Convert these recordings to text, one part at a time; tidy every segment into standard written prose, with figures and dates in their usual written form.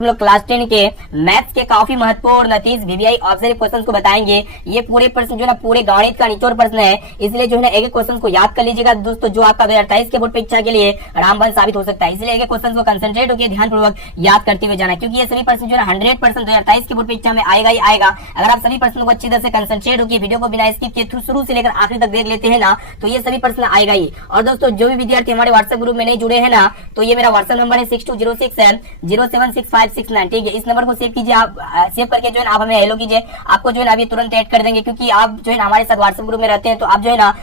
हम लोग क्लास 10 के मैथ्स के काफी महत्वपूर्ण 30 वीवीआई ऑब्जर्व क्वेश्चन को बताएंगे। ये पूरे प्रश्न जो है ना पूरे गणित का निचोड़ प्रश्न है, इसलिए जो है ना एक क्वेश्चन को याद कर लीजिएगा दोस्तों, जो आपका 2028 के बोर्ड परीक्षा के लिए रामबाण साबित हो सकता है। इसलिए एक क्वेश्चन को कंसंट्रेट होकर ध्यानपूर्वक याद करते हुए जाना, क्योंकि ये सभी प्रश्न जो है 100% 2028 के बोर्ड परीक्षा में आएगा ही आएगा। अगर आप सभी प्रश्नों को अच्छी तरह से कंसंट्रेट होकर वीडियो को बिना स्किप किए शुरू से लेकर आखिरी तक देख लेते हैं ना, तो ये सभी प्रश्न आएगा ही। और दोस्तों जो भी विद्यार्थी हमारे व्हाट्सएप ग्रुप में नहीं जुड़े हैं ना, तो ये मेरा व्हाट्सएप नंबर है 6206076569। ठीक है, इस नंबर को सेव कीजिए। आप सेव करके जो है आप हमें हेलो कीजिए, आपको जो है अभी तुरंत ऐड कर देंगे, क्योंकि आप जो है हमारे साथ व्हाट्सएप ग्रुप में रहते हैं, तो आप जो है ना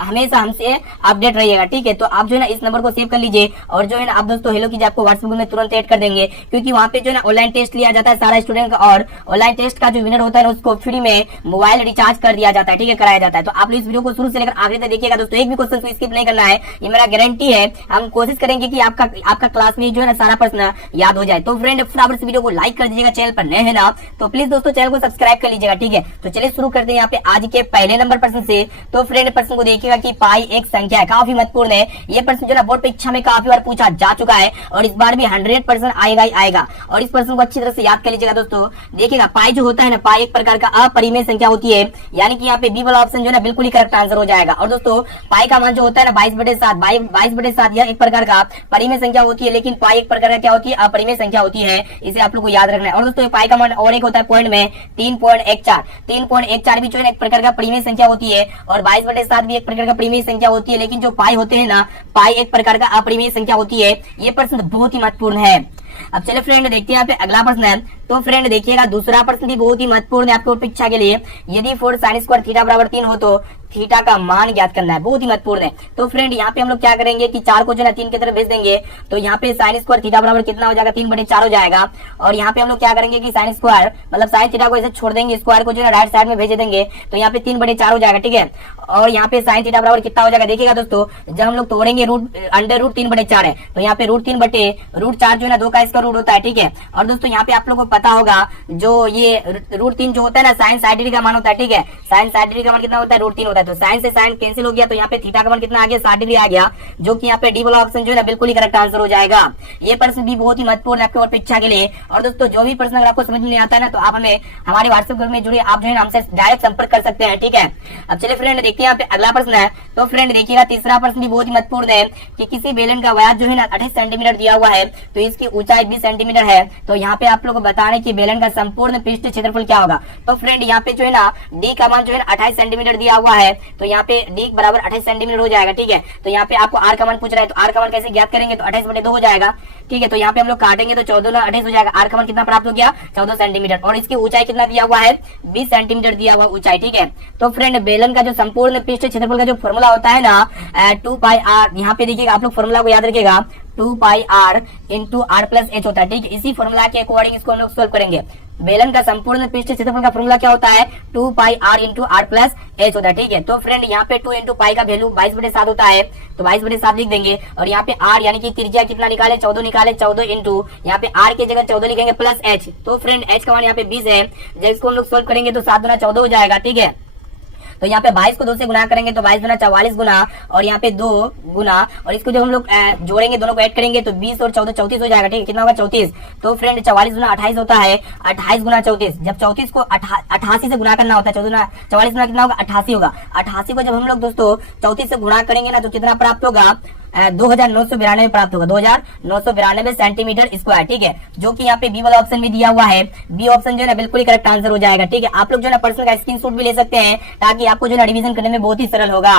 हमेशा हमसे अपडेट रहिएगा। ठीक है, तो आप जो है ना इस नंबर को सेव कर लीजिए और जो है ना आप दोस्तों हेलो कीजिए, आपको व्हाट्सएप ग्रुप में तुरंत ऐड कर देंगे, क्योंकि वहाँ पे जो है ना ऑनलाइन टेस्ट लिया जाता है सारा स्टूडेंट का, और ऑनलाइन टेस्ट का जो विनर होता है उसको फ्री में मोबाइल रिचार्ज कर दिया जाता है। ठीक है, कराया जाता है। तो आप इस वीडियो को शुरू से लेकर आखिरी तक देखिएगा दोस्तों, एक भी क्वेश्चन को स्किप नहीं करना है, ये मेरा गारंटी है। हम कोशिश करेंगे कि आपका क्लास में जो है ना सारा प्रश्न याद हो जाए। तो फ्रेंड फटाफट से वीडियो को लाइक कर दीजिएगा, चैनल पर नए हैं ना तो प्लीज दोस्तों चैनल को सब्सक्राइब कर लीजिएगा। ठीक है, तो चलिए शुरू करते हैं यहाँ पे आज के पहले नंबर प्रश्न से। तो फ्रेंड प्रश्न को देखिएगा कि पाई एक संख्या है, काफी महत्वपूर्ण है। ये प्रश्न जो ना बोर्ड परीक्षा में काफी बार पूछा जा चुका है और इस बार भी 100% आएगा ही आएगा। और इस प्रश्न को अच्छी तरह से याद कर लीजिएगा दोस्तों। देखिएगा पाई जो होता है ना, पाई एक प्रकार का अपरिमेय संख्या होती है, यानी कि यहाँ पे बी वाला ऑप्शन जो है ना बिल्कुल ही करेक्ट आंसर हो जाएगा। और दोस्तों पाई का मान जो होता है ना 22/7, 22/7 यह एक प्रकार का परिमेय संख्या होती है, लेकिन पाई एक प्रकार का क्या होती है, अपरिमेय संख्या होती है। इसे आप लोग को याद रखना है। और दोस्तों पाई का मान और एक होता है पॉइंट में 3.14 भी जो है एक प्रकार का परिमेय संख्या होती है, और 22/7 भी एक प्रकार का परिमेय संख्या होती है, लेकिन जो पाई होते हैं ना, पाई एक प्रकार का अपरिमेय संख्या होती है। ये प्रश्न बहुत ही महत्वपूर्ण है। अब चलिए फ्रेंड देखते हैं यहाँ पे अगला प्रश्न है। तो फ्रेंड देखिएगा दूसरा प्रश्न भी बहुत ही महत्वपूर्ण है आपके परीक्षा के लिए। यदि 4 sin² थीटा बराबर 3 हो तो थीटा का मान ज्ञात करना है, बहुत ही महत्वपूर्ण है। तो फ्रेंड यहाँ पे हम लोग क्या करेंगे कि 4 को जो है 3 की तरफ भेज देंगे, तो यहाँ पे sin² थीटा बराबर कितना हो जाएगा, 3/4 हो जाएगा। और यहाँ पे हम लोग क्या करेंगे कि sin² मतलब sin थीटा को ऐसे छोड़ देंगे, स्क्वायर को जो है राइट साइड में भेज देंगे, तो यहाँ पे 3/4 हो जाएगा। ठीक है, और यहाँ पे sin थीटा बराबर कितना हो जाएगा, देखिएगा दोस्तों जब हम लोग तोड़ेंगे √√ 3/4 है, तो यहाँ पे √3/√4 जो है ना 2 का इसका रूट होता है। ठीक है, और दोस्तों यहाँ पे आप लोगों को पता होगा जो ये √3 जो होता है ना sin 60° का मान होता है। ठीक है, sin 60° का मान कितना होता है, √3 होता है। तो sin से sin कैंसिल हो गया, तो यहाँ पे थीटा का मान कितना आ गया, 60° आ गया, जो कि यहाँ पे डी वाला ऑप्शन जो है ना बिल्कुल ही करेक्ट आंसर हो जाएगा। ये प्रश्न भी बहुत ही महत्वपूर्ण है आपके परीक्षा के लिए। और दोस्तों जो भी प्रश्न अगर आपको समझ में नहीं आता है ना, तो आप हमें हमारे व्हाट्सएप ग्रुप में जुड़िए, आप जो है हमसे डायरेक्ट संपर्क कर सकते हैं। ठीक है, अब चलिए फ्रेंड देखते हैं यहाँ पे अगला प्रश्न है। तो फ्रेंड देखिएगा तीसरा प्रश्न भी बहुत ही महत्वपूर्ण है कि किसी बेलन का व्यास जो है ना 28 सेंटीमीटर दिया हुआ है, तो इसकी ऊंचाई 20 सेंटीमीटर है। तो यहाँ पे आप लोग को बताने की बेलन का संपूर्ण पृष्ठ क्षेत्रफल क्या होगा। तो फ्रेंड यहाँ पे जो है ना डी का मान जो है 28 सेंटीमीटर दिया हुआ है, तो यहाँ पे डी बराबर 28 सेंटीमीटर हो जाएगा। ठीक है, तो यहाँ पे आपको आर का मान पूछ रहा है, तो आर का मान कैसे ज्ञात करेंगे, तो 28/2 हो जाएगा। ठीक है, तो यहाँ पे हम लोग काटेंगे तो 14×28 हो जाएगा। आर का मान कितना प्राप्त हो गया, 14 सेंटीमीटर, और इसकी ऊंचाई कितना दिया हुआ है, 20 सेंटीमीटर दिया हुआ ऊंचाई। ठीक है, तो फ्रेंड बेलन का जो संपूर्ण पृष्ठ क्षेत्रफल का जो फॉर्मूला होता है ना 2πr, यहाँ पे देखिएगा आप लोग फॉर्मूला को याद रखिएगा, 2πr × r+h होता है। ठीक है, इसी फॉर्मूला के अकॉर्डिंग इसको हम लोग सोल्व करेंगे। बेलन का संपूर्ण पृष्ठ क्षेत्रफल का फॉर्मूला क्या होता है, 2πr × r+h होता है। ठीक है, तो फ्रेंड यहाँ पे 2 × पाई का वैल्यू 22/7 होता है, तो 22/7 लिख देंगे। और यहाँ पे r यानी कि त्रिज्या कितना निकाले, 14 निकाले, 14 × यहाँ पे r की जगह 14 लिखेंगे +h। तो फ्रेंड h का मान यहाँ पे 20 है, जब इसको हम लोग सोल्व करेंगे तो 7 × 14 हो जाएगा। ठीक है, तो यहाँ पे 22 को 2 से गुना करेंगे तो 22 × 44 गुना, और यहाँ पे 2 गुना, और इसको जब हम लोग जोड़ेंगे दोनों को ऐड करेंगे तो 20 और 14 34 हो जाएगा। ठीक है, कितना होगा, 34। तो फ्रेंड 44 × 28 होता है, 28 × 34, जब 34 को 88 से गुना करना होता है, 44 गुना कितना होगा, 88 होगा। 88 को जब हम लोग दोस्तों 34 से गुना करेंगे ना, तो कितना प्राप्त होगा, 2992 प्राप्त होगा, 2992 सेंटीमीटर स्क्वायर। ठीक है, जो कि यहाँ पे बी वाला ऑप्शन भी दिया हुआ है, बी ऑप्शन जो है ना बिल्कुल ही करेक्ट आंसर हो जाएगा। ठीक है, आप लोग जो है ना प्रश्न का स्क्रीनशॉट भी ले सकते हैं, ताकि आपको जो है रिवीजन करने में बहुत ही सरल होगा।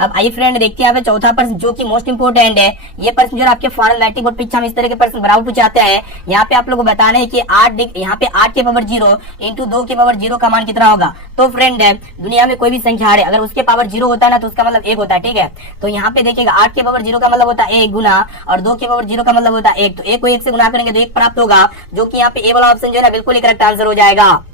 अब आइए फ्रेंड देखते हैं यहाँ पे चौथा प्रश्न, जो कि मोस्ट इंपोर्टेंट है। ये प्रश्न जो है आपके फाइनल मैट्रिक बोर्ड परीक्षा में इस तरह के प्रश्न बराबर पूछे जाते हैं। यहाँ पे आप लोग को बताना है कि 8 यहाँ पे 8 के पावर 0 × 2 के पावर 0 का मान कितना होगा। तो फ्रेंड दुनिया में कोई भी संख्या है, अगर उसके पावर 0 होता है ना, तो उसका मतलब 1 होता है। ठीक है, तो यहाँ पे देखिएगा 8 के पावर 0 का मतलब होता है 1 गुना, और 2 के पावर 0 का मतलब होता है 1, तो 1 को 1 से गुना करेंगे तो 1 प्राप्त होगा, जो कि यहाँ पे ए वाला ऑप्शन जो है ना बिल्कुल ही करेक्ट आंसर हो जाएगा।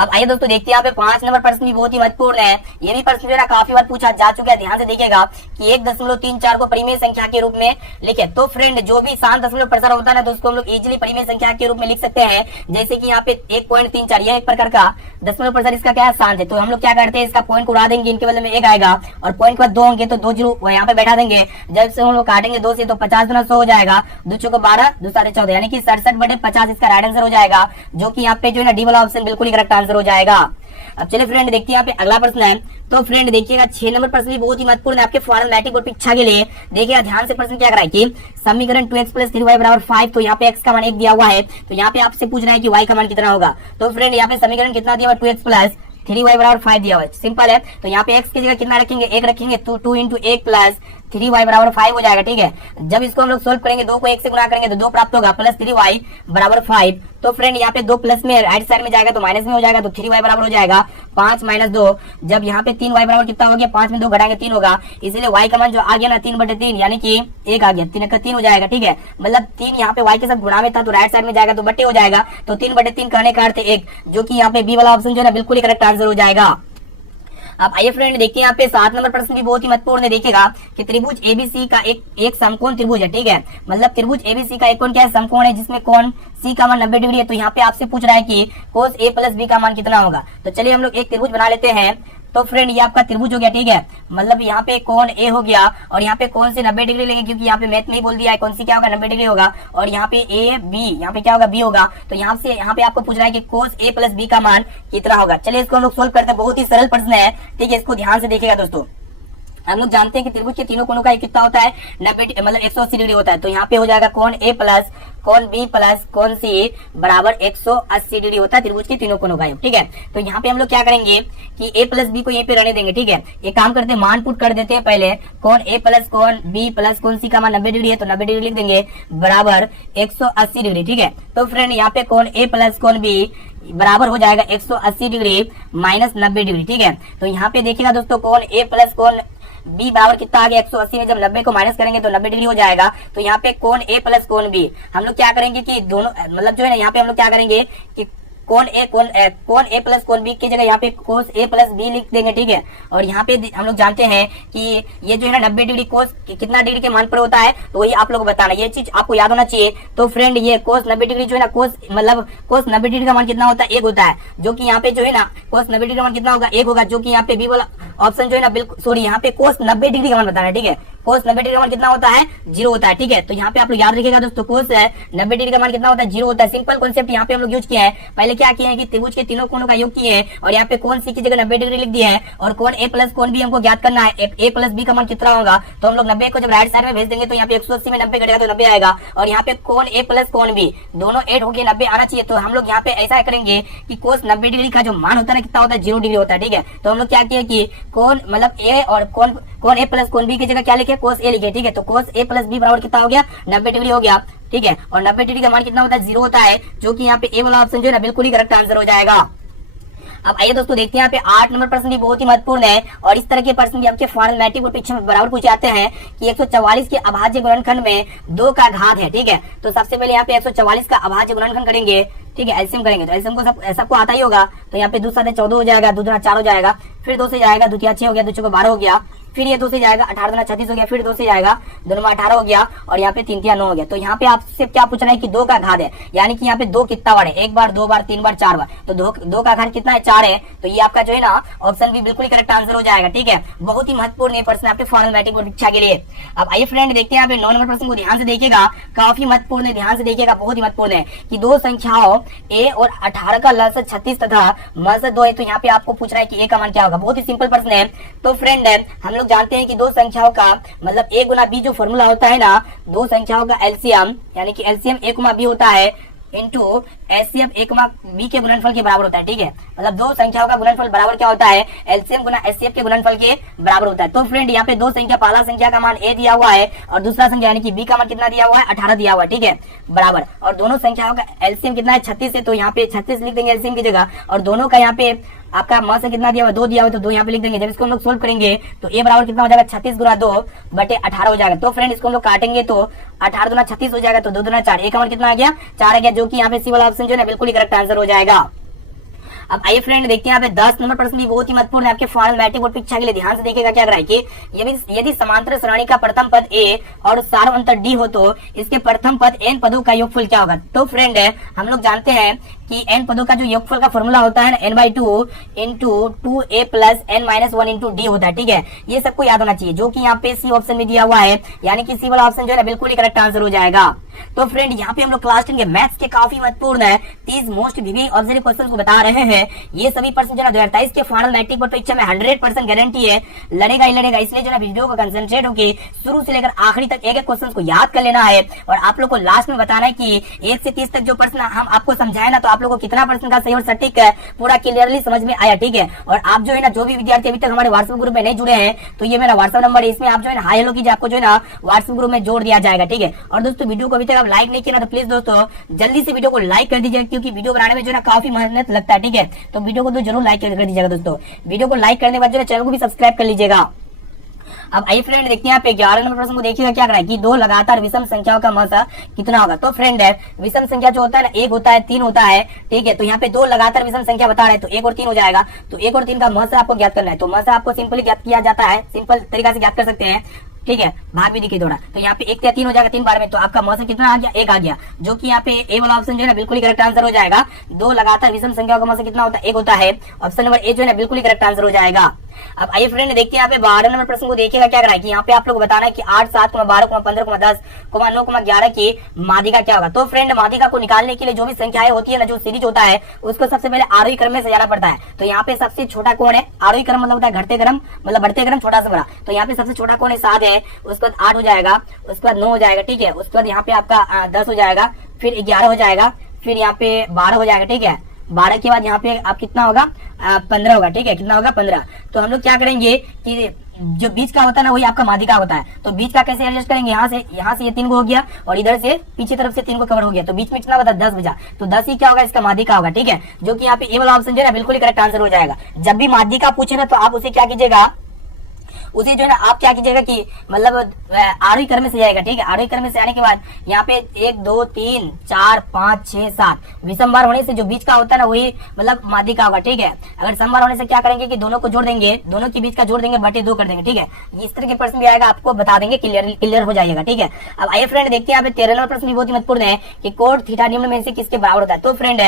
अब आइए दोस्तों देखते हैं यहाँ पे 5 नंबर प्रश्न भी बहुत ही महत्वपूर्ण है। ये भी प्रश्न जो है काफी बार पूछा जा चुका है। ध्यान से देखिएगा कि 1.34 को परिमेय संख्या के रूप में लिखे। तो फ्रेंड जो भी शांत दशमलव प्रसार होता है ना, तो उसको हम लोग इजिली परिमेय संख्या के रूप में लिख सकते हैं। जैसे कि यहाँ पे 1.34 यह एक प्रकार का दशमलव प्रसार, इसका क्या है, शांत है। तो हम लोग क्या करते हैं, इसका पॉइंट को उड़ा देंगे, इनके बदले में 1 आएगा और पॉइंट के बाद 2 होंगे तो 2 जीरो यहाँ पे बैठा देंगे। जब से हम लोग काटेंगे 2 से तो 50 गुना 100 हो जाएगा, 2 चौको 12, 2 साढ़े 14 यानी कि 67/50 इसका राइट आंसर हो जाएगा, जो कि यहाँ पे जो है ना डी वाला ऑप्शन बिल्कुल ही करेक्ट आंसर हो जाएगा। अब चलिए फ्रेंड देखते हैं यहाँ पे अगला प्रश्न है। तो फ्रेंड देखिएगा 6 नंबर प्रश्न भी बहुत ही महत्वपूर्ण है आपके फॉरेन मैट्रिक बोर्ड परीक्षा के लिए। देखिएगा ध्यान से प्रश्न क्या करा है कि समीकरण 2x + 3y = 5। तो यहाँ पे x का मान 1 दिया हुआ है, तो यहाँ पे आपसे पूछ रहा है कि y का मान कितना होगा। तो फ्रेंड यहाँ पे समीकरण कितना दिया हुआ, 2x + 3y = 5 दिया हुआ है। सिंपल है, तो यहाँ पे x की जगह कितना रखेंगे, 1 रखेंगे, तो 2 × 1 + 3y = 5 हो जाएगा। ठीक है, जब इसको हम लोग सोल्व करेंगे 2 को 1 से गुना करेंगे तो 2 प्राप्त होगा, प्लस 3y = 5। तो फ्रेंड यहाँ पे 2 प्लस में राइट साइड में जाएगा तो माइनस में हो जाएगा, तो 3y बराबर हो जाएगा 5 - 2। जब यहाँ पे 3y बराबर कितना हो गया, 5 में 2 घटाएंगे 3 होगा, इसलिए y का मान जो आ गया ना 3/3 यानी कि 1 आ गया, 3 का 3 हो जाएगा। ठीक है, मतलब 3 यहाँ पे y के साथ गुणा में था तो राइट साइड में जाएगा तो बट्टे हो जाएगा, तो 3/3 कहने का अर्थ 1, जो कि यहाँ पे बी वाला ऑप्शन जो है ना बिल्कुल ही करेक्ट आंसर हो जाएगा। अब आइए फ्रेंड देखिए यहाँ पे 7 नंबर प्रश्न भी बहुत ही महत्वपूर्ण है। देखिएगा कि त्रिभुज एबीसी का एक समकोण त्रिभुज है। ठीक है, मतलब त्रिभुज एबीसी का एक कोण क्या है, समकोण है, जिसमें कोण सी का मान 90 डिग्री है। तो यहाँ पे आपसे पूछ रहा है कि cos a + b का मान कितना होगा। तो चलिए हम लोग एक त्रिभुज बना लेते हैं। तो फ्रेंड ये आपका त्रिभुज हो गया। ठीक है, मतलब यहाँ पे कोण ए हो गया और यहाँ पे कोण से 90 डिग्री लेंगे, क्योंकि यहाँ पे मैथ में ही बोल दिया है कौन सी क्या होगा, 90 डिग्री होगा। और यहाँ पे ए बी, यहाँ पे क्या होगा, बी होगा। तो यहाँ पे आपको पूछ रहा है कि cos a + b का मान कितना होगा। चलिए इसको हम लोग सोल्व करते हैं, बहुत ही सरल प्रश्न है। ठीक है, इसको ध्यान से देखिएगा दोस्तों। हम लोग जानते हैं कि त्रिभुज के तीनों कोणों का कितना होता है, 90 मतलब 180 डिग्री होता है। तो यहाँ पे हो जाएगा कोण ए प्लस कोण बी प्लस कोण सी बराबर 180 डिग्री होता है त्रिभुज के तीनों कोणों का। ठीक है, तो यहाँ पे हम लोग क्या करेंगे कि a + b को यहीं पे रहने देंगे। ठीक है, एक काम करते हैं, मान पुट कर देते हैं पहले। कोण a + कोण b + कोण सी का मान 90 डिग्री है, तो 90 डिग्री लिख देंगे बराबर 180 डिग्री। ठीक है, तो फ्रेंड यहाँ पे कोण a + कोण b बराबर हो जाएगा 180 डिग्री - 90 डिग्री। ठीक है, तो यहाँ पे देखिएगा दोस्तों, कोण a + कोण बी बराबर कितना आ गया, 180 में जब 90 को माइनस करेंगे तो 90 डिग्री हो जाएगा। तो यहाँ पे कोण ए + कोण बी हम लोग क्या करेंगे कि दोनों मतलब जो है ना, यहाँ पे हम लोग क्या करेंगे कि कोण ए + कोण बी की जगह यहाँ पे cos a + b लिख देंगे। ठीक है, और यहाँ पे हम लोग जानते हैं कि ये जो है ना 90 डिग्री cos कितना डिग्री के मान पर होता है, तो वही आप लोग बताना, ये चीज आपको याद होना चाहिए। तो फ्रेंड ये cos 90 डिग्री जो है ना, cos 90 डिग्री का मान कितना होता है, 1 होता है, जो कि यहाँ पे जो है ना cos 90 डिग्री का मान कितना होगा, 1 होगा, जो कि यहाँ पे बी वाला ऑप्शन जो है ना बिल्कुल सॉरी, यहाँ पे cos 90 डिग्री का मान बताना है। ठीक है, cos 90 डिग्री का मान कितना होता है, 0 होता है। ठीक है, तो यहाँ पे आप लोग याद रखिएगा दोस्तों, cos 90 डिग्री का मान कितना होता है, 0 होता है। सिंपल कॉन्सेप्ट यहाँ पे हम लोग यूज किया है। पहले क्या किया है कि त्रिभुज के तीनों कोणों का योग किए हैं और यहाँ पे कोण सी की जगह 90 डिग्री लिख दिया है, और कोण a + कोण b हमको ज्ञात करना है, a + b का मान कितना होगा। तो हम लोग 90 को जब राइट साइड में भेज देंगे तो यहाँ पे 180 में 90 घटेगा तो 90 आएगा, और यहाँ पे कोण a + कोण b दोनों ऐड होके 90 आना चाहिए। तो हम लोग यहाँ पे ऐसा करेंगे कि cos 90 डिग्री का जो मान होता है कितना होता है, 0 डिग्री होता है। ठीक है, तो हम लोग क्या किए कि कोण मतलब a और कोण a + कोण b की जगह क्या लिखे, cos a लिखे। ठीक है, तो cos a + b बराबर कितना हो गया, 90 डिग्री हो गया। ठीक है, और 90 डिग्री का मान कितना होता है, 0 होता है, जो कि यहाँ पे ए वाला ऑप्शन जो है ना बिल्कुल ही करेक्ट आंसर हो जाएगा। अब आइए दोस्तों देखते हैं यहाँ पे 8 नंबर प्रश्न भी बहुत ही महत्वपूर्ण है, और इस तरह के प्रश्न भी आपके फॉरेन मैट्रिक बोर्ड परीक्षा में बराबर पूछे जाते हैं कि 144 के अभाज्य गुणनखंड में 2 का घात है। ठीक है, तो सबसे पहले यहाँ पे 144 का अभाज्य गुणनखंड करेंगे। ठीक है, एलसीएम करेंगे, तो एलसीएम को सबको आता ही होगा। तो यहाँ पे 2 × 7 = 14 हो जाएगा, 2 × 4 हो जाएगा, फिर 2 से जाएगा, 2 × 6 हो गया, 2 × 12 हो गया, फिर ये 2 से जाएगा, 18 × 36 हो गया, फिर 2 से जाएगा, 2 × 18 हो गया, और यहाँ पे 3 × 9 हो गया। तो यहाँ पे आपसे क्या पूछ रहा है कि 2 का घात है, यानी कि यहाँ पे 2 कितना बार है, 1 बार, 2 बार, 3 बार, 4 बार। तो 2 का घात कितना है, 4 है। तो ये आपका जो है ना ऑप्शन भी बिल्कुल करेक्ट आंसर हो जाएगा। ठीक है, बहुत ही महत्वपूर्ण ये प्रश्न आपके फॉरेन मैट्रिक बोर्ड परीक्षा के लिए। अब आइए फ्रेंड देखते हैं यहाँ पे 9 नंबर प्रश्न को ध्यान से देखिएगा, काफी महत्वपूर्ण है, ध्यान से देखिएगा, बहुत ही महत्वपूर्ण है कि 2 संख्याओं a और 18 का लसागु 36 तथा मसागु 2 है। तो यहाँ पे आपको पूछ रहा है कि a का मान क्या होगा। बहुत ही सिंपल प्रश्न है। तो फ्रेंड हम लोग जानते हैं कि 2 संख्याओं का मतलब a × b जो फॉर्मूला होता है ना, 2 संख्याओं का एलसीएम यानी कि एलसीएम a × b होता है इंटू एचसीएफ a × b के गुणनफल के बराबर होता है। ठीक है, मतलब 2 संख्याओं का गुणनफल बराबर क्या होता है, एलसीएम × एचसीएफ के गुणनफल के बराबर होता है। तो फ्रेंड यहाँ पे 2 संख्या, पहला संख्या का मान a दिया हुआ है और दूसरा संख्या यानी कि b का मान कितना दिया हुआ है, 18 दिया हुआ है। ठीक है, बराबर, और दोनों संख्याओं का एलसीएम कितना है, 36 है। तो यहाँ पे 36 लिख देंगे एलसीएम की जगह, और दोनों का यहाँ पे आपका म से कितना दिया हुआ, 2 दिया हुआ, तो 2 यहाँ पे लिख देंगे। जब इसको हम लोग सोल्व करेंगे तो a बराबर कितना हो जाएगा, 36 × 2/18 हो जाएगा। तो फ्रेंड इसको हम लोग काटेंगे तो 18 दूना 36 हो जाएगा, तो 2 दूना 4, a का मान कितना आ गया, 4 आ गया, जो कि यहाँ पे सी वाला ऑप्शन जो है ना बिल्कुल ही करेक्ट आंसर हो जाएगा। अब आइए फ्रेंड देखते हैं यहाँ पे 10 नंबर प्रश्न भी बहुत ही महत्वपूर्ण है आपके फाइनल मैट्रिक बोर्ड परीक्षा के लिए। ध्यान से देखिएगा क्या कराए कि यदि समांतर सरणी का प्रथम पद ए और सार्वअंतर डी हो तो इसके प्रथम पद एन पदों का योगफल क्या होगा। तो फ्रेंड हम लोग जानते हैं कि एन पदों का जो योगफल का फॉर्मूला होता है ना n/2 into 2a plus n-1 into D होता है। ठीक है, ये सबको याद होना चाहिए, जो कि यहाँ पे सी ऑप्शन में दिया हुआ है, यानी कि सी वाला ऑप्शन जो है बिल्कुल ही करेक्ट आंसर हो जाएगा। तो फ्रेंड यहाँ पे हम लोग क्लास 10 के मैथ्स के काफी महत्वपूर्ण है 30 मोस्ट विविंग ऑब्जर्व क्वेश्चन को बता रहे हैं। ये सभी प्रश्न जो है 2023 के फाइनल मैट्रिक बोर्ड परीक्षा में 100% गारंटी है, लड़ेगा ही लड़ेगा। इसलिए जो है वीडियो को कंसंट्रेट होकर शुरू से लेकर आखिरी तक एक एक क्वेश्चन को याद कर लेना है और आप लोग को लास्ट में बताना है कि 1 से 30 तक जो प्रश्न हम आपको समझाए ना, तो आप लोग को कितना प्रश्न का सही और सटीक है पूरा क्लियरली समझ में आया। ठीक है, और आप जो है ना, जो भी विद्यार्थी अभी तक हमारे व्हाट्सएप ग्रुप में नहीं जुड़े हैं, तो ये मेरा व्हाट्सएप नंबर है, इसमें आप जो है ना हाई हेलो कीजिए, आपको जो है ना व्हाट्सएप ग्रुप में जोड़ दिया जाएगा। ठीक है, और दोस्तों वीडियो को अभी तक आप लाइक नहीं किया ना, तो प्लीज दोस्तों जल्दी से वीडियो को लाइक कर दीजिए, क्योंकि वीडियो बनाने में जो है ना काफी मेहनत लगता है। ठीक है, तो वीडियो को तो जरूर लाइक कर दीजिएगा दोस्तों। वीडियो को लाइक करने के बाद जो है चैनल को भी सब्सक्राइब कर लीजिएगा। अब आइए फ्रेंड देखते हैं यहाँ पे 11 नंबर प्रश्न को देखिएगा क्या कराए कि 2 लगातार विषम संख्याओं का मौसा कितना होगा। तो फ्रेंड विषम संख्या जो होता है ना, 1 होता है 3 होता है। ठीक है, तो यहाँ पे 2 लगातार विषम संख्या बता रहे हैं, तो 1 और 3 हो जाएगा। तो 1 और 3 का मौसा आपको ज्ञात करना है, तो मौसा आपको सिंपली ज्ञात किया जाता है, सिंपल तरीका से ज्ञात कर सकते हैं। ठीक है, भाग भी दिखिए थोड़ा, तो यहाँ पे 1 या 3 हो जाएगा 3 बार में, तो आपका मौसम कितना आ गया, 1 आ गया, जो कि यहाँ पे ए वाला ऑप्शन जो है ना बिल्कुल ही करेक्ट आंसर हो जाएगा। 2 लगातार विषम संख्याओं का मौसम कितना होता है, 1 होता है। ऑप्शन नंबर ए जो है ना बिल्कुल ही करेक्ट आंसर हो जाएगा। अब आइए फ्रेंड देखते हैं यहाँ पे 12 नंबर प्रश्न को देखिएगा क्या कराए कि यहाँ पे आप लोग बताना है कि 8, 7, 12, 15, 10, 9, 11 की माध्यिका क्या होगा। तो फ्रेंड माध्यिका को निकालने के लिए जो भी संख्याएं होती है ना, जो सीरीज होता है, उसको सबसे पहले आरोही क्रम में सजाना पड़ता है। तो यहाँ पे सबसे छोटा कौन है, आरोही क्रम मतलब होता है घटते क्रम, मतलब बढ़ते क्रम छोटा से बड़ा। तो यहाँ पे सबसे छोटा कौन है, 7 है, उसके बाद 8 हो जाएगा, उसके बाद 9 हो जाएगा। ठीक है, उसके बाद यहाँ पे आपका 10 हो जाएगा, फिर 11 हो जाएगा, फिर यहाँ पे 12 हो जाएगा। ठीक है, 12 के बाद यहाँ पे आप कितना होगा, 15 होगा। ठीक है, कितना होगा, 15। तो हम लोग क्या करेंगे कि जो बीच का होता है ना, वही आपका माध्यिका होता है। तो बीच का कैसे एडजस्ट करेंगे, यहाँ से ये 3 को हो गया और इधर से पीछे तरफ से 3 को कवर हो गया, तो बीच में कितना बता 10 बचा, तो 10 ही क्या होगा, इसका माध्यिका होगा। ठीक है, जो कि यहाँ पे ए वाला ऑप्शन जो है ना बिल्कुल ही करेक्ट आंसर हो जाएगा। जब भी माध्यिका पूछे ना, तो आप उसे क्या कीजिएगा, उसे जो है ना आप क्या कीजिएगा कि मतलब आरोही क्रम में से जाएगा। ठीक है, आरोही क्रम में से आने के बाद यहाँ पे 1, 2, 3, 4, 5, 6, 7 विषम बार होने से जो बीच का होता है ना, वही मतलब माध्यिका होगा। ठीक है, अगर समबार होने से क्या करेंगे कि दोनों को जोड़ देंगे, दोनों के बीच का जोड़ देंगे, बटे 2 कर देंगे। ठीक है, इस तरह के प्रश्न भी आएगा, आपको बता देंगे, क्लियर हो जाएगा। ठीक है, अब आइए फ्रेंड देखते हैं यहाँ पे 13 नंबर प्रश्न भी बहुत ही महत्वपूर्ण है कि कोण थीटा निम्न में से किसके बराबर होता है। तो फ्रेंड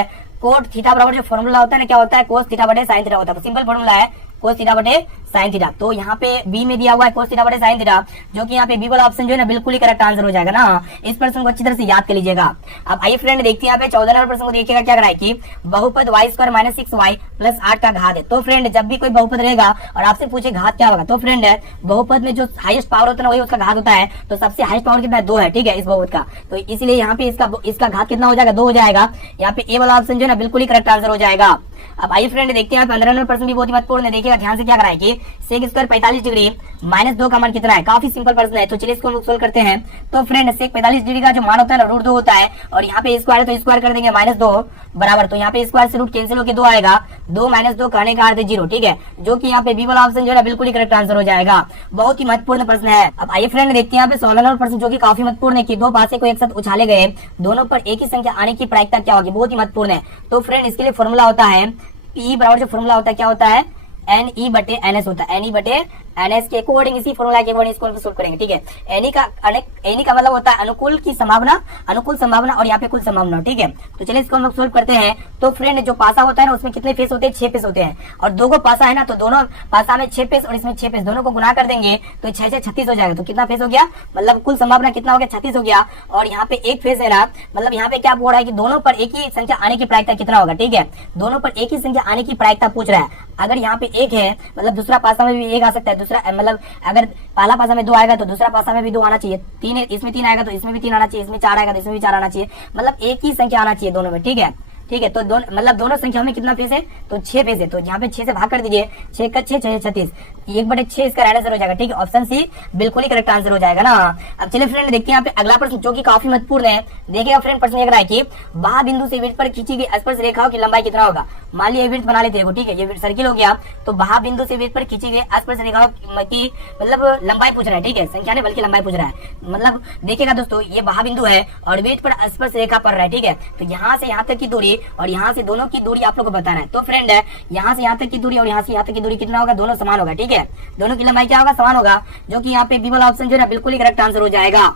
कोण थीटा बराबर जो फॉर्मूला होता है ना, क्या होता है, कोस थीटा बटे साइन थीटा होता है। सिंपल फॉर्मूला है कोस थीटा बटे साइन थीटा। तो यहाँ पे बी में दिया हुआ है कोस थीटा बटे साइन थीटा, जो कि यहाँ पे बी वाला ऑप्शन जो है ना बिल्कुल ही करेक्ट आंसर हो जाएगा ना। इस प्रश्न को अच्छी तरह से याद कर लीजिएगा। अब आइए फ्रेंड देखते हैं यहाँ पे 14 नंबर प्रश्न को देखिएगा क्या कराए कि बहुपद y² - 6y + 8 का घात है। तो फ्रेंड जब भी कोई बहुपद रहेगा और आपसे पूछे घात क्या होगा, तो फ्रेंड बहुपद में जो हाईएस्ट पावर होता है ना, वही उसका घात होता है। तो सबसे हाईएस्ट पावर कितना है, 2 है। ठीक है, इस बहुपद का, तो इसलिए यहाँ पे इसका घात कितना हो जाएगा, 2 हो जाएगा। यहाँ पे ए वाला ऑप्शन जो है ना बिल्कुल ही करेक्ट आंसर हो जाएगा। अब आइए फ्रेंड देखते हैं 15 नंबर प्रश्न भी बहुत ही महत्वपूर्ण है, देखिएगा ध्यान से क्या कराए कि सेक स्क्वायर 45 डिग्री -2 का मान कितना है। काफी सिंपल प्रश्न है, तो चलिए इसको सोल्व करते हैं। तो फ्रेंड सेक 45 डिग्री का जो मान होता है ना, √2 होता है, और यहाँ पे स्क्वायर है तो स्क्वायर कर देंगे -2 बराबर, तो यहाँ पे स्क्वायर से रूट कैंसिल होकर 2 आएगा, 2 - 2 कहने का अर्थ 0। ठीक है, जो कि यहाँ पे बी वाला ऑप्शन जो है बिल्कुल ही करेक्ट आंसर हो जाएगा। बहुत ही महत्वपूर्ण प्रश्न है। अब आइए फ्रेंड देखते हैं यहाँ पे 16 नंबर प्रश्न, जो कि काफी महत्वपूर्ण है कि 2 पासे को एक साथ उछाले गए, दोनों पर एक ही संख्या आने की प्रायिकता क्या होगी। बहुत ही महत्वपूर्ण है। तो फ्रेंड इसके लिए फॉर्मूला होता है P बराबर जो फॉर्मूला होता है क्या होता है, NE/NS होता है। NE/NS के अकॉर्डिंग, इसी फॉर्मूला के अकॉर्डिंग इसको सोल्व करेंगे। ठीक है, एनी का मतलब होता है अनुकूल की संभावना, अनुकूल संभावना, और यहाँ पे कुल संभावना। ठीक है, तो चलिए इसको हम लोग सोल्व करते हैं। तो फ्रेंड जो पासा होता है ना, उसमें कितने फेस होते हैं, 6 फेस होते हैं, और 2 को पासा है ना, तो दोनों पासा में 6 फेस और इसमें 6 फेस, दोनों को गुना कर देंगे तो 6 से 36 हो जाएगा। तो कितना फेस हो गया, मतलब कुल संभावना कितना हो गया, 36 हो गया। और यहाँ पे एक फेस है ना, मतलब यहाँ पे क्या बोल रहा है कि दोनों पर एक ही संख्या आने की प्रायिकता कितना होगा। ठीक है, दोनों पर एक ही संख्या आने की प्रायिकता पूछ रहा है। अगर यहाँ पे 1 है, मतलब दूसरा पासा में भी 1 आ सकता है, दूसरा मतलब अगर पहला पासा में 2 आएगा तो दूसरा पासा में भी 2 आना चाहिए। 3 है, इसमें 3 आएगा तो इसमें भी 3 आना चाहिए, इसमें 4 आएगा तो इसमें भी 4 आना चाहिए, मतलब एक ही संख्या आना चाहिए दोनों में। ठीक है, ठीक है, तो मतलब दोनों संख्याओं में कितना फेस है, तो 6 फेस है। तो यहाँ पे 6 से भाग कर दीजिए, 6 का 6, 6 36, 1/6 इसका राइट आंसर हो जाएगा। ठीक है, ऑप्शन सी बिल्कुल ही करेक्ट आंसर हो जाएगा ना। अब चलिए फ्रेंड देखते हैं यहाँ पे अगला प्रश्न, जो कि काफी महत्वपूर्ण है। देखिएगा फ्रेंड, प्रश्न ये है कि बाह्य बिंदु से वृत्त पर खींची गई स्पर्श रेखाओं की लंबाई कितना होगा। मान लिया वृत्त बना लेते हैं। ठीक है, ये सर्किल हो गया, तो बाह्य बिंदु से वृत्त पर खींची गई स्पर्श रेखाओं की मतलब लंबाई पूछ रहा है। ठीक है, संख्या नहीं बल्कि लंबाई पूछ रहा है। मतलब देखिएगा दोस्तों, ये बाह्य बिंदु है और वृत्त पर स्पर्श रेखा पड़ रहा है। ठीक है, तो यहाँ से यहाँ तक की दूरी और यहाँ से दोनों की दूरी आप लोग को बताना है। तो फ्रेंड यहाँ से यहाँ तक की दूरी और यहाँ से यहाँ तक की दूरी कितना होगा, दोनों समान होगा, ठीक है, दोनों की लंबाई क्या होगा, समान होगा, जो कि यहाँ पे बी वाला ऑप्शन जो है बिल्कुल ही करेक्ट आंसर हो जाएगा।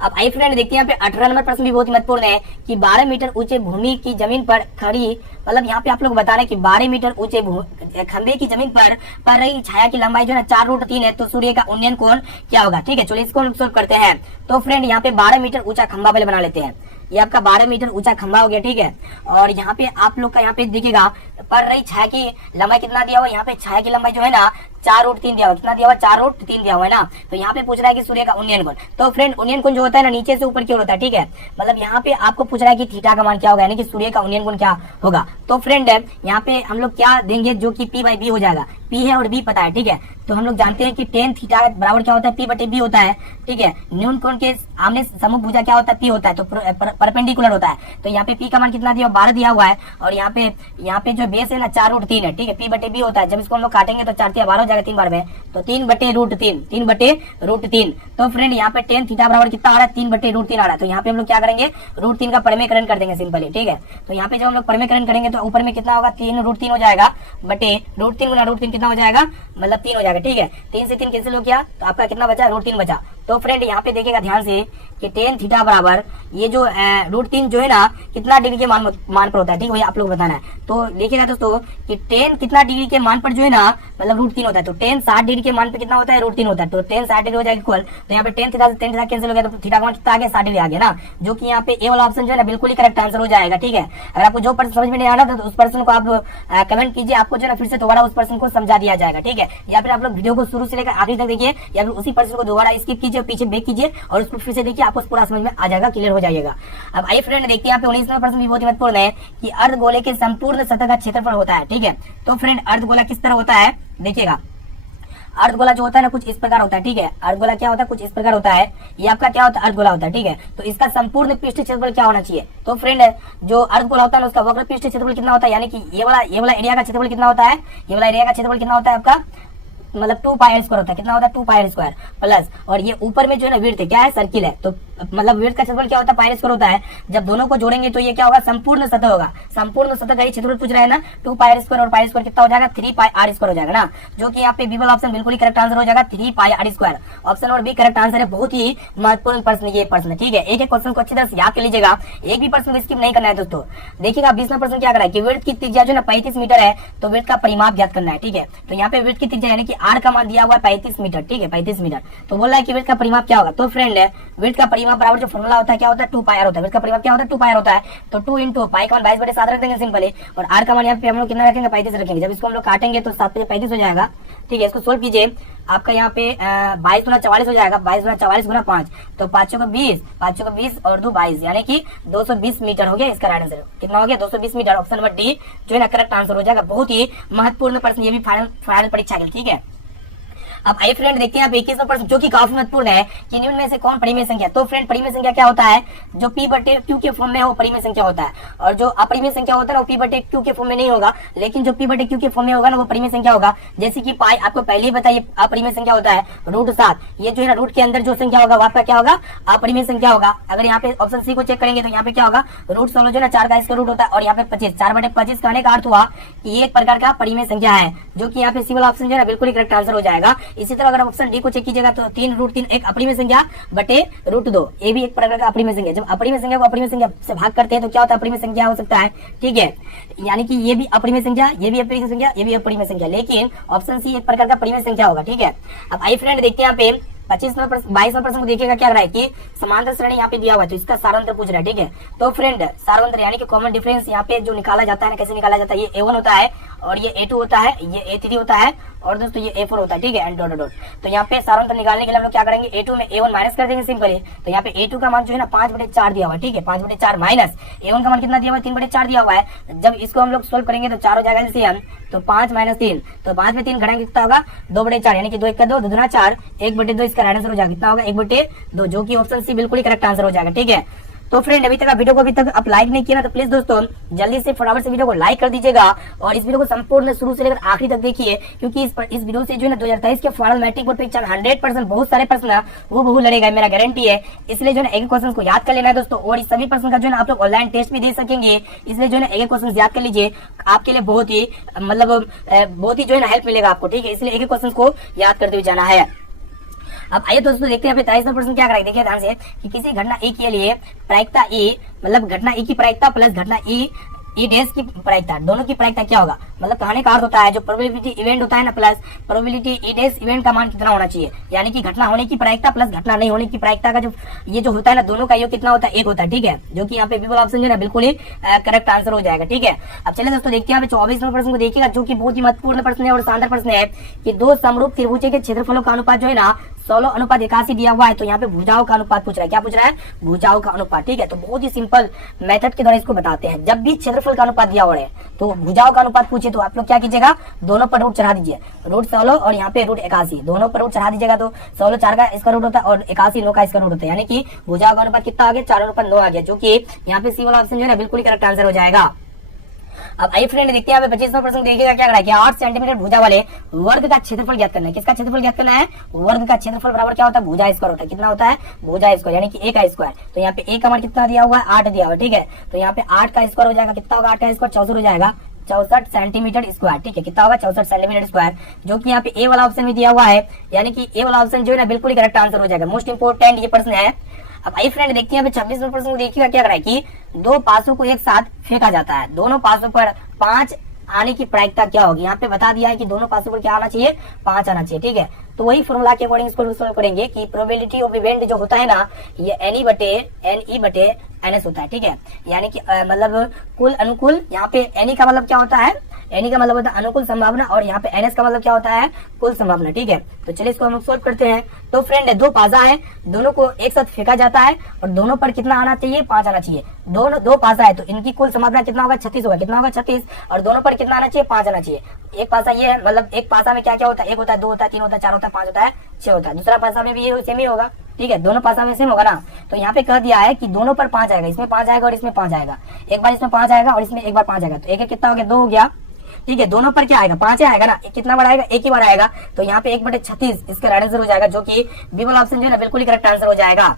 अब आई फ्रेंड देखते हैं यहाँ पे 18 नंबर प्रश्न भी बहुत ही महत्वपूर्ण है कि 12 मीटर ऊंचे भूमि की जमीन पर खड़ी, मतलब यहाँ पे आप लोग बता रहे हैं कि 12 मीटर ऊंचे खंबे की जमीन पर रही छाया की लंबाई जो है 4√3 है, तो सूर्य का उन्नयन कोण क्या होगा, ठीक है। चलिए इसको हम सोल्व करते हैं। तो फ्रेंड यहाँ पे 12 मीटर ऊंचा खंबा पहले बना लेते हैं। ये आपका 12 मीटर ऊंचा खंबा हो गया, ठीक है। और यहाँ पे आप लोग का यहाँ पे देखिएगा पर रही छाया की लंबाई कितना दिया हुआ, यहाँ पे छाया की लंबाई जो है ना 4√3 दिया हुआ, कितना दिया हुआ, 4√3 दिया हुआ है ना। तो यहाँ पे पूछ रहा है कि सूर्य का उन्नयन कोण, तो फ्रेंड उन्नयन कोण जो होता है ना नीचे से ऊपर की ओर होता है, ठीक है। मतलब यहाँ पे आपको पूछ रहा है कि थीटा का मान क्या होगा, यानी कि सूर्य का उन्नयन कोण क्या होगा। तो फ्रेंड यहाँ पे हम लोग क्या देंगे, जो कि P/B हो जाएगा, P है और B पता है, ठीक है। तो हम लोग जानते हैं कि tan थीटा बराबर क्या होता है, P/B होता है, ठीक है। न्यून कोण के आमने समूह भुजा क्या होता है, P होता है, तो परपेंडिकुलर होता है। तो यहाँ पे P का मान कितना दिया, 12 दिया हुआ है, और यहाँ पे जो बेस है ना 4√3 है, ठीक है। P/B होता है, जब इसको हम लोग काटेंगे तो 4 12 हो जाएगा, 3 बार में, तो 3/√3। तो फ्रेंड यहाँ पे tan थीटा बराबर कितना आ रहा है, 3/√3 आ रहा है। तो यहाँ पे हम लोग क्या करेंगे, √3 का परिमेयकरण कर देंगे सिंपली, ठीक है। तो यहाँ पे जब हम लोग परिमेयकरण करेंगे तो ऊपर में कितना होगा, 3√3 हो जाएगा, बटे √3 गुना √3 कितना हो जाएगा, मतलब 3 हो जाएगा, ठीक है। 3 से 3 कैंसिल हो गया, तो आपका कितना बचा, √3 बचा। तो फ्रेंड यहाँ पे देखिएगा ध्यान से कि tan थीटा बराबर ये जो √3 जो है ना कितना डिग्री के मान पर होता है, ठीक है, वही आप लोग बताना है। तो देखिएगा दोस्तों कि tan कितना डिग्री के मान पर जो है ना मतलब √3 होता है, तो tan 60 डिग्री के मान पर कितना होता है, √3 होता है। तो tan 60 डिग्री हो जाएगा इक्वल, तो यहाँ पे tan थीटा से tan थीटा कैंसिल हो गया, तो थीटा का मान कितना आ गया, 60 डिग्री आ गया ना, जो कि यहाँ पे ए वाला ऑप्शन जो है ना बिल्कुल ही करेक्ट आंसर हो जाएगा, ठीक है। अगर आपको जो पर्सन समझ में नहीं आ रहा तो उस पर्सन को आप कमेंट कीजिए, आपको जो है फिर से दोबारा उस पर्सन को समझा दिया जाएगा, ठीक है। या फिर आप लोग वीडियो को शुरू से लेकर आखिर तक देखिए, या फिर उसी पर्सन को दोबारा स्किप कीजिए, पीछे बैक कीजिए और उसको फिर से देखिए, आपको पूरा समझ में आ जाएगा, क्लियर हो जाएगा। अब आइए फ्रेंड देखते हैं यहाँ पे 19 नंबर प्रश्न भी बहुत ही महत्वपूर्ण है कि अर्धगोले के संपूर्ण सतह का क्षेत्रफल होता है, ठीक है। तो फ्रेंड अर्धगोला किस तरह होता है, देखिएगा अर्धगोला जो होता है ना कुछ इस प्रकार होता है, ठीक है। अर्धगोला क्या होता है, कुछ इस प्रकार होता है, ये आपका क्या होता है, अर्धगोला होता है, ठीक है। तो इसका संपूर्ण पृष्ठ क्षेत्रफल क्या होना चाहिए, तो फ्रेंड जो अर्धगोला होता है ना उसका वक्र पृष्ठ क्षेत्रफल कितना होता है, यानी कि ये वाला एरिया का क्षेत्रफल कितना होता है, ये वाला एरिया का क्षेत्रफल कितना होता है आपका, मतलब 2πr² होता है, कितना होता है, 2πr² प्लस, और ये ऊपर में जो है ना विड्थ क्या है, सर्किल है, तो मतलब विड्थ का क्षेत्रफल क्या होता है, πr² होता है। जब दोनों को जोड़ेंगे तो ये क्या होगा, संपूर्ण सतह होगा, संपूर्ण सतह का ही क्षेत्रफल पूछ रहा है ना, 2πr² और πr² कितना हो जाएगा, 3πr² हो जाएगा ना, जो कि यहाँ पे बी वाला ऑप्शन बिल्कुल ही करेक्ट आंसर हो जाएगा, 3πr²। Option number B correct answer है, बहुत ही महत्वपूर्ण प्रश्न ये प्रश्न, ठीक है। एक क्वेश्चन को अच्छी तरह से याद कर लीजिएगा, एक भी प्रश्न को स्किप नहीं करना है दोस्तों। देखिएगा 20 नंबर प्रश्न क्या करा है कि विड्थ की त्रिज्या जो है 35 मीटर है, तो विड्थ का परिमाप ज्ञात करना है, ठीक है। तो यहाँ पे विड्थ की त्रिज्या यानी कि आर का मान दिया हुआ है 35 मीटर, ठीक है, 35 मीटर। तो बोल रहा है कि विड्थ का परिमाप क्या होगा, तो फ्रेंड विड्थ का परिमाप बराबर जो फॉर्मूला होता है क्या होता है, 2πr होता है। विड्थ का परिमाप क्या होता है, 2πr होता है। तो 2 इंटू पाई का मान 22/7 रख देंगे सिंपली, और आर का मान यहाँ पे हम लोग कितना रखेंगे, 35 रखेंगे। जब इसको हम लोग काटेंगे तो 7 पे 35 हो जाएगा, ठीक है। इसको सोल्व कीजिए, आपका यहाँ पे 22 गुना 44 हो जाएगा, 22 गुना 44 गुना 5, तो 5 को 20 और 2 22, यानी कि 220 मीटर हो गया। इसका राइट आंसर कितना हो गया, 220 मीटर। ऑप्शन नंबर डी जो है ना करेक्ट आंसर हो जाएगा। बहुत ही महत्वपूर्ण प्रश्न, ये भी फाइनल परीक्षा के लिए, ठीक है। अब आइए फ्रेंड देखते हैं आप 21 प्रश्न जो कि काफी महत्वपूर्ण है कि निम्न में से कौन परिमेय संख्या। तो फ्रेंड परिमेय संख्या क्या होता है, जो P/Q के फॉर्म में है वो परिमेय संख्या होता है, और जो अपरिमेय संख्या होता है वो P/Q के फॉर्म में नहीं होगा, लेकिन जो P/Q के फॉर्म में होगा ना वो परिमेय संख्या होगा। जैसे कि पाई आपको पहले ही बताइए अपरिमेय संख्या होता है, √7। ये जो है ना रूट के अंदर जो संख्या होगा वो आपका क्या होगा, अपरिमेय संख्या होगा। अगर यहाँ पे ऑप्शन सी को चेक करेंगे तो यहाँ पे क्या होगा, √16 जो ना 4 का इसका रूट होता है, और यहाँ पे 25, 4/25 कहने का अर्थ हुआ कि ये एक प्रकार का परिमेय संख्या है, जो कि यहाँ पे सी वाला ऑप्शन जो है बिल्कुल ही करेक्ट आंसर हो जाएगा। इसी तरह अगर ऑप्शन डी को चेक कीजिएगा तो 3√3 एक अपरिमेय संख्या बटे √2, ये भी एक प्रकार का अपरिमेय संख्या। जब अपरिमेय संख्या को अपरिमेय संख्या से भाग करते हैं तो क्या होता है, अपरिमेय संख्या हो सकता है, ठीक है। यानी कि ये भी अपरिमेय संख्या, ये भी अपरिमेय संख्या, ये भी अपरिमेय संख्या, लेकिन ऑप्शन सी एक प्रकार का परिमेय संख्या होगा, ठीक है। अब आई फ्रेंड देखते हैं यहाँ पे 22 प्रश्न को देखिएगा क्या रहा है कि समांतर श्रेणी यहाँ पे दिया हुआ है, तो इसका सारांतर पूछ रहा है, ठीक है। तो फ्रेंड सारांतर यानी कि कॉमन डिफरेंस यहाँ पे जो निकाला जाता है, कैसे निकाला जाता है, ये A1 होता है, और ये A2 होता है, ये A3 होता है, और दोस्तों ये A4 होता है, ठीक है, एंड डॉट डॉट। तो यहाँ पे सारांतर निकालने के लिए हम लोग क्या करेंगे, A2 में A1 माइनस कर देंगे सिंपली। तो यहाँ पे A2 का मान जो है ना 5/4 दिया हुआ है, ठीक है, 5/4 माइनस A1 का मान कितना दिया हुआ है, 3/4 दिया हुआ है। जब इसको हम लोग सोल्व करेंगे तो 4 हो जाएगा एलसीएम, तो 5 - 3, तो 5 में 3 घटाएंगे कितना होगा, 2/4, यानी कि 2 × 1 = 2, 2 दूना 4, 1/2 इसका राइट आंसर हो जाएगा, कितना होगा 1/2, जो कि ऑप्शन सी बिल्कुल ही करेक्ट आंसर हो जाएगा, ठीक है। तो फ्रेंड अभी तक वीडियो को अभी तक आप लाइक नहीं किया ना, तो प्लीज दोस्तों जल्दी से फटाफट से वीडियो को लाइक कर दीजिएगा और इस वीडियो को संपूर्ण शुरू से लेकर आखिरी तक देखिए, क्योंकि इस वीडियो से जो है ना 2023 के फाइनल मैट्रिक बोर्ड परीक्षा में 100% बहुत सारे प्रश्न वो बहु लड़ेगा, मेरा गारंटी है। इसलिए जो है एक क्वेश्चन को याद कर लेना है दोस्तों, और इस सभी प्रश्न का जो है आप लोग ऑनलाइन टेस्ट भी दे सकेंगे। इसलिए जो है एक क्वेश्चन याद कर लीजिए, आपके लिए बहुत ही मतलब बहुत ही जो है ना हेल्प मिलेगा आपको, ठीक है। इसलिए एक क्वेश्चन को याद करते हुए जाना है। अब आइए दोस्तों देखते हैं 23% क्या कराएंगे। देखिए ध्यान से कि किसी घटना ए के लिए प्रायिकता ए, मतलब घटना ए की प्रायिकता प्लस घटना ई डैश की प्रायिकता, दोनों की प्रायिकता क्या होगा, मतलब कहने का अर्थ होता है जो प्रोबेबिलिटी इवेंट होता है ना plus probability E dash event का मान कितना होना चाहिए, यानी कि घटना होने की प्रायिकता प्लस घटना नहीं होने की प्रायिकता का जो ये जो होता है ना दोनों का योग कितना होता है, 1 होता है, ठीक है। जो कि यहाँ पे पीपल ऑप्शन जो है बिल्कुल ही करेक्ट आंसर हो जाएगा, ठीक है। अब चलिए दोस्तों देखते हैं यहाँ पे 24 नंबर प्रश्न को देखिएगा, जो की बहुत ही महत्वपूर्ण प्रश्न है और शानदार प्रश्न है कि दो समरूप त्रिभुज के क्षेत्रफलों का अनुपात जो है ना 16:81 दिया हुआ है। तो यहाँ पे भुजाओं का अनुपात पूछ रहा है, क्या पूछ रहा है, भुजाओं का अनुपात, ठीक है। तो बहुत ही सिंपल मेथड के द्वारा इसको बताते हैं। जब भी क्षेत्रफल का अनुपात दिया हुआ है तो भुजाओं का अनुपात पूछे तो आप लोग क्या कीजिएगा, दोनों पर रूट चढ़ा दीजिए, रूट 16 और यहाँ पे रूट 81, दोनों पर रूट चढ़ा दीजिएगा। तो 16 4 का इसका रूट होता है और 81 9 का इसका रूट होता है, यानी कि भुजाओं का अनुपात कितना आ गया, 4:9 आ गया, जो कि यहाँ पे सी वाला ऑप्शन जो है बिल्कुल ही करेक्ट आंसर हो जाएगा। अब आइए फ्रेंड देखते हैं यहाँ पे 25% देखिएगा क्या करा है कि 8 सेंटीमीटर भुजा वाले वर्ग का क्षेत्रफल ज्ञात करना है। किसका क्षेत्रफल ज्ञात करना है, वर्ग का क्षेत्रफल बराबर क्या होता है, भुजा स्क्वायर होता है। कितना होता है, भुजा स्क्वायर, यानी कि a का स्क्वायर। तो यहाँ पे a का मान कितना दिया हुआ है, 8 दिया हुआ है, ठीक है। तो यहाँ पे 8 का स्क्वायर हो जाएगा, कितना होगा 8 का स्क्वायर, 64 हो जाएगा, 64 सेंटीमीटर स्क्वायर, ठीक है। कितना होगा, 64 सेंटीमीटर स्क्वायर, जो कि यहाँ पे ए वाला ऑप्शन में दिया हुआ है, यानी कि ए वाला ऑप्शन जो है ना बिल्कुल ही करेक्ट आंसर हो जाएगा। मोस्ट इंपोर्टेंट ये प्रश्न है। अब आइए फ्रेंड देखते हैं 26 प्रश्न को देखिएगा क्या करा है कि दो पासों को एक साथ फेंका जाता है, दोनों पासों पर 5 आने की प्रायिकता क्या होगी। यहाँ पे बता दिया है कि दोनों पासों पर क्या आना चाहिए, 5 आना चाहिए, ठीक है। तो वही फॉर्मूला के अकॉर्डिंग इसको सोल्व करेंगे कि प्रोबेबिलिटी ऑफ इवेंट जो होता है ना ये NE बटे NS होता है, ठीक है। यानी कि मतलब कुल अनुकूल, यहाँ पे NE का मतलब क्या होता है, NE का मतलब होता है अनुकूल संभावना और यहाँ पे NS का मतलब क्या होता है, कुल संभावना, ठीक है। तो चलिए इसको हम सोल्व करते हैं। तो फ्रेंड दो पासा है, दोनों को एक साथ फेंका जाता है और दोनों पर कितना आना चाहिए, 5 आना चाहिए। दो पासा है तो इनकी कुल संभावना कितना होगा, 36 होगा। कितना होगा, 36, और दोनों पर कितना आना चाहिए, 5 आना चाहिए। एक पासा ये है, मतलब एक पासा में क्या क्या होता है, 1 होता है, 2 होता है, 3 होता है, 4 होता है, 5 होता है, 6 होता है। दूसरा पासा में भी ये सेम ही होगा, ठीक है। दोनों पासा में सेम होगा ना। तो यहाँ पे कह दिया है कि दोनों पर 5 आएगा, इसमें 5 आएगा और इसमें 5 आएगा, एक बार इसमें 5 आएगा और इसमें एक बार 5 आएगा। तो एक कितना हो गया, 2 हो गया, ठीक है। दोनों पर क्या आएगा, 5 आएगा ना, कितना बार आएगा, एक ही बार आएगा। तो यहाँ पे 1/36 इसका राइट आंसर हो जाएगा, जो कि बी वाला ऑप्शन जो है ना बिल्कुल ही करेक्ट आंसर हो जाएगा।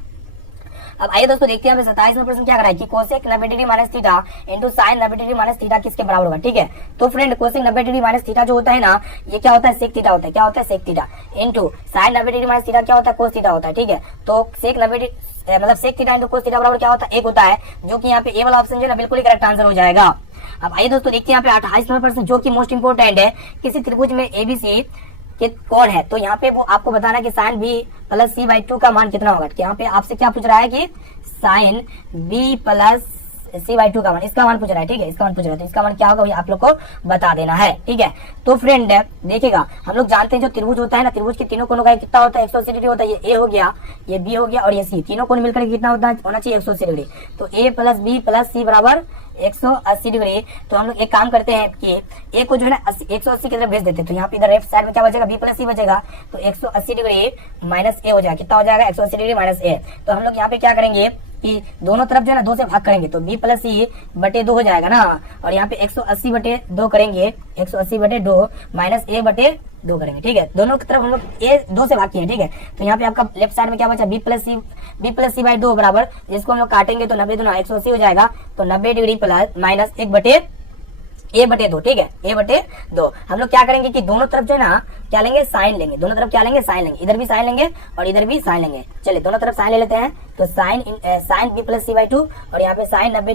अब आइए दोस्तों देखते हैं 27 में प्रश्न क्या करा है कि cosec 90 degree minus theta into sine 90 degree minus theta किसके बराबर होगा, ठीक है। तो friend cosec 90 degree minus theta जो होता है ना ये क्या होता है, सेक थीटा होता है, क्या होता है, sec theta into sine 90 degree minus theta क्या होता है, कोस थीटा होता है, ठीक है। तो सेक 90 मतलब sec theta into cos theta बराबर क्या होता है, 1 होता है, जो कि यहाँ पे ए वाला ऑप्शन जो है ना बिल्कुल ही करेक्ट आंसर हो जाएगा। अब आइए दोस्तों देखते हैं यहाँ पे 28 नंबर प्रश्न, जो कि मोस्ट इंपोर्टेंट है। किसी त्रिभुज में ABC के कोण है, तो यहाँ पे वो आपको बताना है कि साइन B प्लस C/2 का मान कितना होगा। यहाँ पे आपसे क्या पूछ रहा है कि साइन B प्लस C/2 का मान, इसका मान पूछ रहा है, ठीक है, इसका मान पूछ रहा है। तो इसका मान क्या होगा आप लोग को बता देना है, ठीक है। तो फ्रेंड देखिएगा हम लोग जानते हैं जो त्रिभुज होता है ना, त्रिभुज के तीनों कोणों का कितना होता है, 180 डिग्री होता है। ये A हो गया, ये B हो गया और ये C, तीनों कोण मिलकर कितना होना चाहिए, 180 डिग्री। तो A plus B plus C बराबर 180 डिग्री। तो हम लोग एक काम करते हैं कि A को जो है ना 180 की तरफ भेज देते हैं। तो यहाँ पे इधर लेफ्ट साइड में क्या बचेगा, B प्लस C बचेगा। तो 180 डिग्री माइनस A हो जाएगा, कितना हो जाएगा, 180 डिग्री माइनस A। तो हम लोग यहाँ पे क्या करेंगे कि दोनों तरफ जो है ना 2 से भाग करेंगे, तो B प्लस C बटे 2 हो जाएगा ना, और यहाँ पे 180 बटे 2 करेंगे, 180 बटे 2 माइनस A बटे 2 करेंगे, ठीक है। दोनों की तरफ हम लोग A 2 से भाग किए, ठीक है। तो यहाँ पे आपका लेफ्ट साइड में क्या बचा, B प्लस C/2 बराबर, जिसको हम लोग काटेंगे तो 90 दूना 180 हो जाएगा। तो 90 डिग्री प्लस माइनस 1 बटे A बटे 2, ठीक है, A बटे 2। हम लोग क्या करेंगे कि दोनों तरफ जो है ना क्या लेंगे, साइन लेंगे, दोनों तरफ क्या लेंगे, साइन लेंगे, इधर भी साइन लेंगे और इधर भी साइन लेंगे। चलिए दोनों तरफ साइन ले लेते हैं। तो साइन B प्लस C/2 और यहाँ पे साइन 90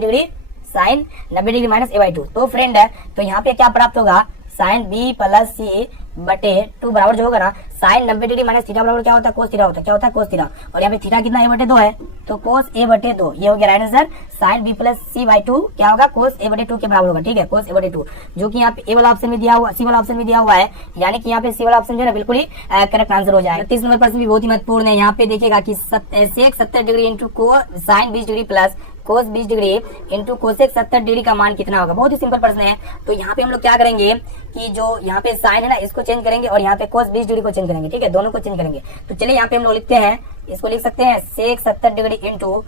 डिग्री माइनस A/2। तो फ्रेंड है तो यहाँ पे क्या प्राप्त होगा, साइन B प्लस C बटे 2 बराबर जो होगा ना साइन 90 डिग्री माइनस थीटा बराबर क्या होता है, कोस थीटा होता है, क्या होता है, कोस थीटा। और यहाँ पे थीटा कितना, A बटे 2 है, तो कोस A बटे 2 ये हो गया right answer. Sine B plus C/2 क्या होगा, कोस A बटे 2 के बराबर होगा, ठीक है, कोस A बटे 2, जो कि यहाँ पे A वाला ऑप्शन में दिया हुआ, C वाला ऑप्शन में दिया हुआ है, यानी कि यहाँ पे C वाला ऑप्शन जो है बिल्कुल ही करेक्ट आंसर हो जाएगा। 30 नंबर प्रश्न भी बहुत ही महत्वपूर्ण है। यहाँ पे देखिएगा कि सेक 70 डिग्री इंटू को sine 20 degree plus cos 20 degree into cosec 70 degree का मान कितना होगा। बहुत ही सिंपल प्रश्न है। तो यहाँ पे हम लोग क्या करेंगे कि जो यहाँ पे साइन है ना इसको चेंज करेंगे और यहाँ पे कोस 20 डिग्री को चेंज करेंगे, ठीक है, दोनों को चेंज करेंगे। तो चलिए यहाँ पे हम लोग लिखते हैं, इसको लिख सकते हैं सेक 70 डिग्री इंटू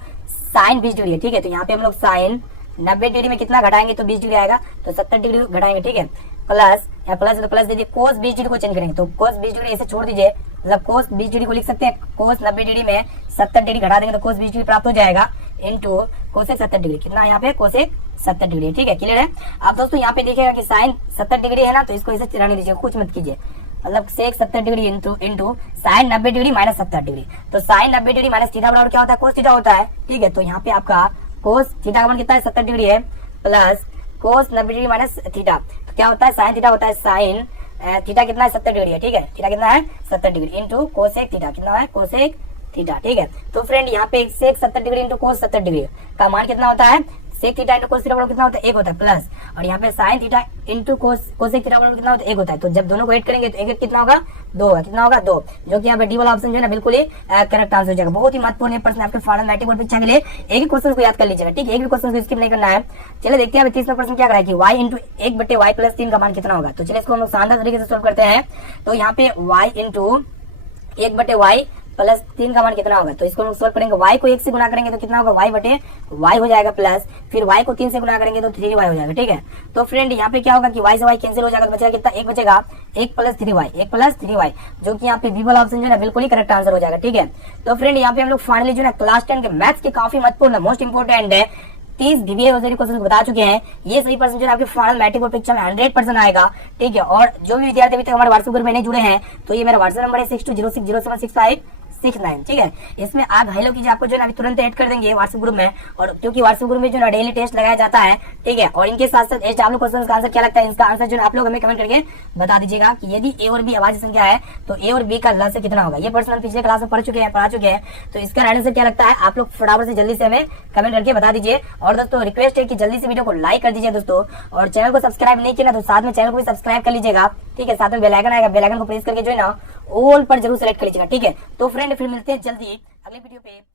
साइन 20 डिग्री है, ठीक है। तो यहाँ पे हम लोग साइन 90 डिग्री में कितना घटाएंगे तो 20 डिग्री आएगा, तो 70 डिग्री घटाएंगे, ठीक है। प्लस या प्लस है तो प्लस दे दीजिए, कोस 20 डिग्री को चेंज करेंगे तो कोस 20 डिग्री ऐसे छोड़ दीजिए, मतलब कोस 20 डिग्री को लिख सकते हैं, कोस 90 डिग्री में 70 डिग्री घटा देंगे तो कोस 20 डिग्री प्राप्त हो जाएगा, इनटू कोसेक 70 डिग्री, कितना यहाँ पे कोसेक 70 डिग्री, ठीक है। क्लियर है। अब दोस्तों यहाँ पे देखिएगा कि साइन 70 डिग्री है ना, तो इसको ऐसे रहने दीजिए, कुछ मत कीजिए, मतलब सेक 70 degree into sine 90 degree minus 70 degree, तो साइन 90 डिग्री माइनस थीटा बराबर क्या होता है, कोस थीटा होता है, ठीक है। तो यहाँ पे आपका कोस थीटा का मान कितना है 70 डिग्री है, plus cos 90 degree minus theta, तो क्या होता है साइन थीटा होता है, साइन थीटा कितना है 70 डिग्री है, ठीक है। थीटा कितना है 70 डिग्री इंटू कोसेक थीटा, कितना है कोसेक थीटा, ठीक है। तो फ्रेंड यहाँ पे sec 70 degree into cos 70 degree का मान कितना होता है, sec theta into cos theta बराबर कितना होता है 1 होता है, प्लस और यहाँ पे sine theta into cosec theta बराबर कितना होता है 1 होता है। तो जब दोनों को ऐड करेंगे तो एक कितना होगा 2 होगा, कितना होगा 2, जो कि यहाँ पे डी वाला ऑप्शन जो है ना बिल्कुल ही करेक्ट आंसर हो जाएगा। बहुत ही महत्वपूर्ण प्रश्न आपके फाइनल मैट्रिक बोर्ड परीक्षा के लिए, एक ही क्वेश्चन को याद कर लीजिएगा, ठीक है, एक भी क्वेश्चन को स्किप नहीं करना है। चलिए देखते हैं 30वां प्रश्न क्या कराएगी, y इंटू 1/y प्लस 3 का मान कितना होगा। तो चलिए इसको हम लोग शानदार तरीके से सोल्व करते हैं। तो यहाँ पे y इंटू 1/y प्लस 3 का मान कितना होगा, तो इसको हम सोल्व करेंगे, y को 1 से गुना करेंगे तो कितना होगा y/y हो जाएगा, प्लस फिर y को 3 से गुना करेंगे तो 3y हो जाएगा, ठीक है। तो फ्रेंड यहाँ पे क्या होगा कि y से y कैंसिल हो जाएगा, तो बचेगा कितना, 1 बचेगा, 1 प्लस 3y, जो कि यहाँ पे बी वाला ऑप्शन जो है ना बिल्कुल ही करेक्ट आंसर हो जाएगा, ठीक है। तो फ्रेंड यहाँ पे हम लोग फाइनली जो है क्लास 10 के मैथ्स के काफी महत्वपूर्ण मोस्ट इंपोर्टेंट है 30 VBA क्वेश्चन बता चुके हैं। ये सही पर्सन जो है आपके फाइनल मैट्रिक बोर्ड परीक्षा में 100% आएगा, ठीक है। और जो भी विद्यार्थी अभी तक हमारे व्हाट्सएप ग्रुप में नहीं जुड़े हैं, तो ये मेरा व्हाट्सएप नंबर है 6206076569, ठीक है। इसमें आप हेलो कीजिए, आपको जो है तुरंत ऐड कर देंगे व्हाट्सएप ग्रुप में, और क्योंकि व्हाट्सएप ग्रुप में जो है डेली टेस्ट लगाया जाता है, ठीक है। और इनके साथ साथ आप लोग क्वेश्चन का आंसर क्या लगता है, इसका आंसर जो आप लोग हमें कमेंट करके बता दीजिएगा कि यदि ए और बी अभाज्य संख्या है तो ए और बी का लसागु कितना होगा। ये प्रश्न पिछले क्लास में पढ़ा चुके हैं, तो इसका आंसर क्या लगता है आप लोग फटाफट से जल्दी से हमें कमेंट करके बता दीजिए। और दोस्तों रिक्वेस्ट है कि जल्दी से वीडियो को लाइक कर दीजिए दोस्तों, और चैनल को सब्सक्राइब नहीं किया ना तो साथ में चैनल को भी सब्सक्राइब कर लीजिएगा, ठीक है। साथ में बेल आइकन आएगा, बेल आइकन को प्रेस करके जो है ना ऑल पर जरूर सेलेक्ट कर लीजिएगा, ठीक है। तो फ्रेंड फिर मिलते हैं जल्दी अगले वीडियो पे।